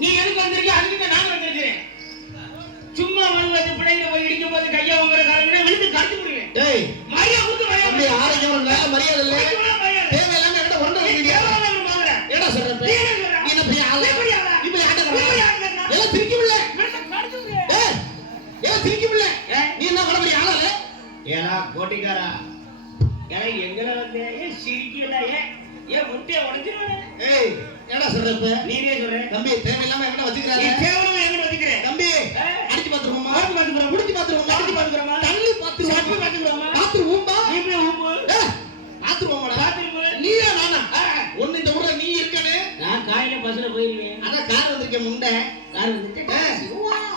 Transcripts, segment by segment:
நீ எதுக்கு வந்திருக்க? அதுக்கு நான் வந்திருக்கிறேன். சும்மா வந்து பிள்ளைங்க போய் இடிக்கும் போது கையை வாங்குற காரணமே விழுந்து கடிச்சு முடியும். டேய் மரியாதை கொடுத்து அப்படி ஆரோக்கியம் இல்ல மரியாதை இல்ல தேவையில்லாம என்கிட்ட ஒன்று ஏடா சொல்றப்ப நீ என்ன பெரிய ஆளு இப்ப ஆட்டக்காரன் எல்லாம் திரிக்கும்ல எல்லாம் திரிக்கும்ல நீ என்ன வர பெரிய ஆளா இல்ல ஏலா கோட்டிக்காரா ஏய் எங்கல வந்து சிரிக்கல ஏன் முட்டைய உடைச்சிருவானே. ஏய் ஏடா சொல்றப்ப நீயே சொல்ற தம்பி தேவையில்லாம என்கிட்ட வச்சுக்கறானே. நீ கேவலமா எங்க வச்சுக்கறே தம்பி அடிச்சு பாத்துறோமா முடிச்சு பாத்துறோமா தள்ளி பாத்துறோமா பாத்துறோமா நீ ஊம்பு பாத்துறோமாடா நீயா நானா ஒண்ணு இந்த ஊர்ல நீ இருக்கனே. நான் காலையில பஸ்ல போயிருவேன். அத கார் வந்திருக்க முண்டை கார் வந்துட்டே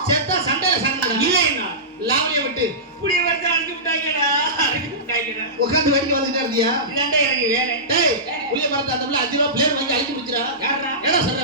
செத்தா சண்டையில சண்டை இல்லைன்னா லாவலிய விட்டு இப்படி வந்து அடிச்சு விட்டாங்கடா உட்காந்து வேடிக்கை வந்துட்டே இருந்தியா? இதாண்டா எனக்கு வேலை. டேய் புளிய மரத்தை அந்த புள்ள 5 ரூபா பிளேட் வாங்கி அழிச்சு குடிச்சிரா. யாரா ஏடா சொல்ற